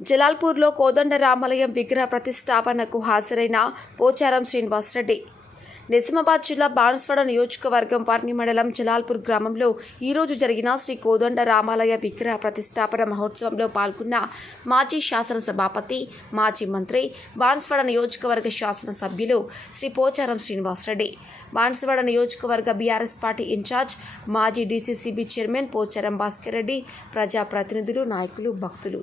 జలాల్పూర్లో కోదండ రామాలయం విగ్రహ ప్రతిష్టాపనకు హాజరైన పోచారం శ్రీనివాసరెడ్డి నిజామాబాద్ జిల్లా బాన్స్వాడ నియోజకవర్గం వర్ణి మండలం జలాల్పూర్ గ్రామంలో ఈరోజు జరిగిన శ్రీ కోదండ రామాలయ విగ్రహ ప్రతిష్టాపన మహోత్సవంలో పాల్గొన్న మాజీ శాసనసభాపతి మాజీ మంత్రి బాన్స్వాడ నియోజకవర్గ శాసనసభ్యులు శ్రీ పోచారం శ్రీనివాసరెడ్డి బాన్స్వాడ నియోజకవర్గ బీఆర్ఎస్ పార్టీ ఇన్ఛార్జ్ మాజీ డీసీసీబీ చైర్మన్ పోచారం భాస్కర్ రెడ్డి ప్రజాప్రతినిధులు నాయకులు భక్తులు.